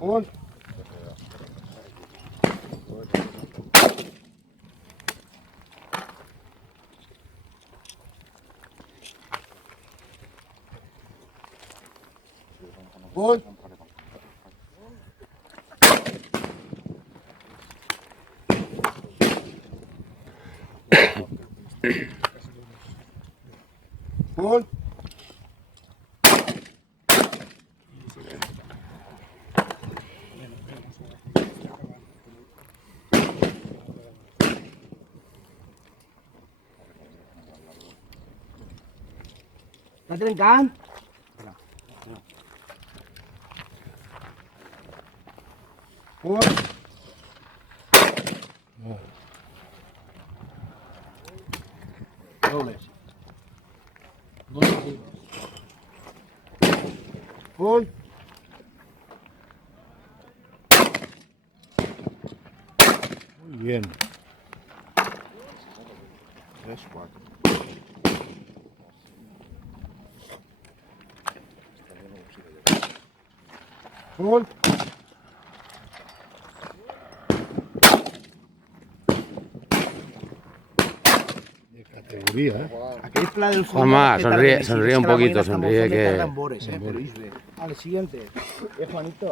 Un. Un. Un. Està trencant? Un. Dobles. Un. Muy bien. 3, 4. Un. De categoría, ¿eh? Aquell pla del fons... Juanma, que sonríe, tarda sonríe més, un és que la poquito, máquina està molt sonríe fonda i que... tarda en vores, pero is bé. Vale, siguiente. Juanito.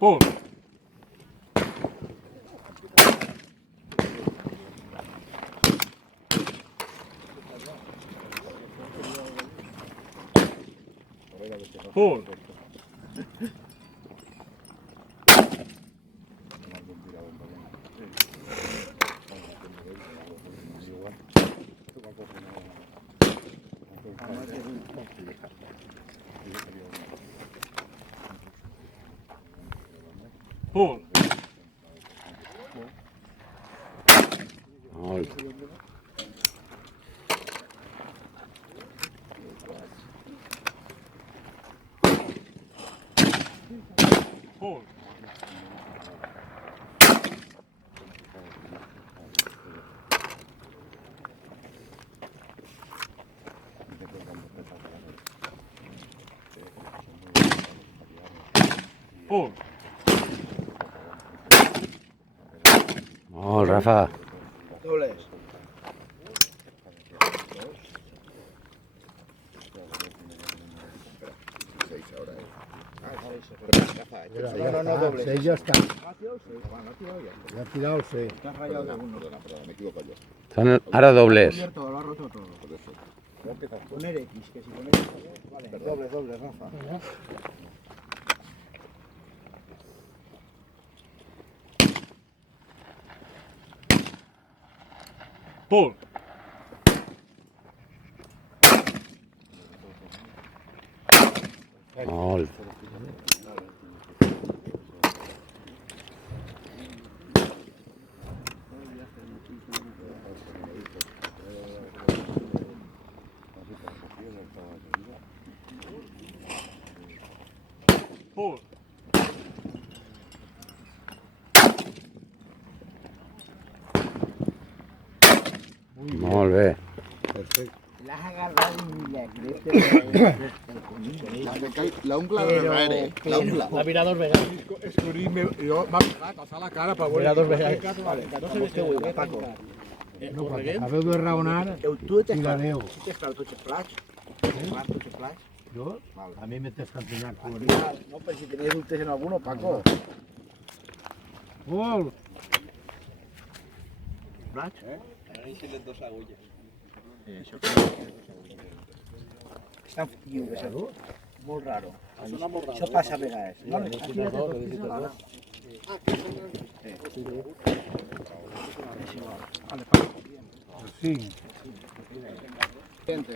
Pum. Pum. Pum. Molt. Pum. Pum. Molt, Rafa. Dobles. No, no, dobles. 6 ya está. ¿Ha tirado el 6? Juan, ¿ha tirado ya? Ya ha tirado el 6. Te has rayado de uno. Són ara dobles. Cierto, lo ha roto todo. Poner X, que si poner X... Vale, dobles, dobles, Rafa. Pum. Molt. Pum. Molt bé. Perfecto. La has agarrado y milagre. La ungla de darrere. La ungla. La mira dos vegades. Jo m'ha pegat, alçar la cara per veure... Mira dos vegades. Vale, no se ve que vull, Paco. No, porque acabeu de raonar Tu y la veo. Sí que estàs tots els plats? Clar, tots els plats? Yo, a mí me tienes que enseñar. No, pero si tenéis dubtes en alguno, Paco. ¡Gol! Plats? Estan lliures, molt raro. Això passa a vegades. No, aquí ja té tot pis a l'ara. Vale, Paco. Sí. Gente.